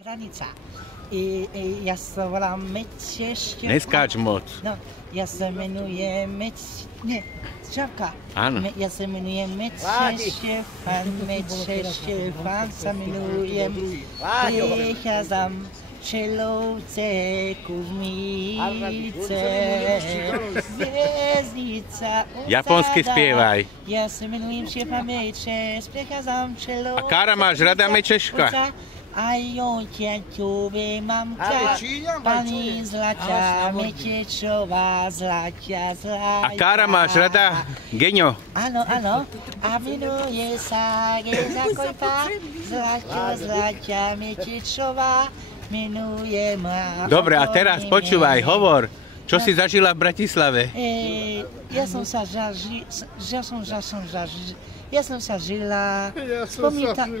Hranica. Ja sa volám Meče Štefan. Neskáč moc. No, ja sa menujem Čavka. Áno. Ja sa menujem Meče Štefan sa menujem. Prichádzam Čelovce, Kuzmice, Hviezdica, Japonsky spievaj. Ja sa menujem Štefan Meče, prichádzam Čelovce. A Kára, máš rada Mečeška? Aj ťaťové mám ťa, pani Zlaťa, Metečová, Zlaťa. A Kára, máš rada Geňo? Áno, áno. A menuje sa Geza Kojpa, Zlaťa, Metečová, menuje ma. Dobre, a teraz počúvaj, hovor. Čo si zažila v Bratislave? Ja som sa žila,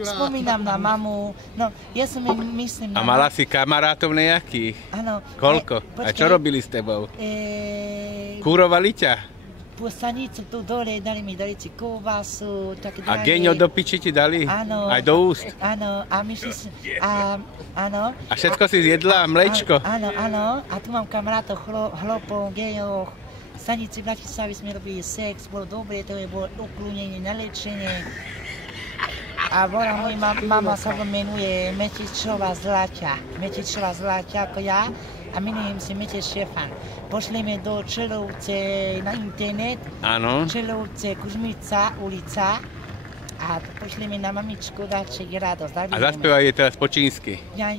spomínam na mamu, no ja som myslím na... A mala si kamarátov nejakých? Áno. Koľko? A čo robili s tebou? Kúrovali ťa? Po stanicu tu dole, dali mi si kovasu, tak a Geňo do piči ti dali? Áno. Aj do úst? Áno, a myšli si... Áno. A všetko si zjedla? Mlečko? Áno, áno. A tu mám kamarátov, chlopov, Geňov. V stanici v Bratislavi sme robili sex, bolo dobre, to je bolo uklúnenie na liečenie. A moja mama sa menuje Metečová Zlaťa. Metečová Zlaťa ako ja a menujem si Meče Štefan. Pošleme do Čelovce na internet. Áno. Čelovce, Kužmica, ulica. A pošleme na mamičku dáček radosť. A zaspievaj je teraz po čínsky. A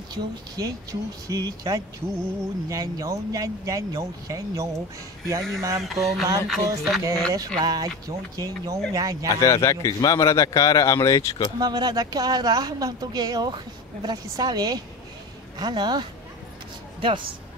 teraz zakrič, mám rada Kára a mliečko. Mám rada Kára, mám tu gejoch v Bratislave. Áno, dosť.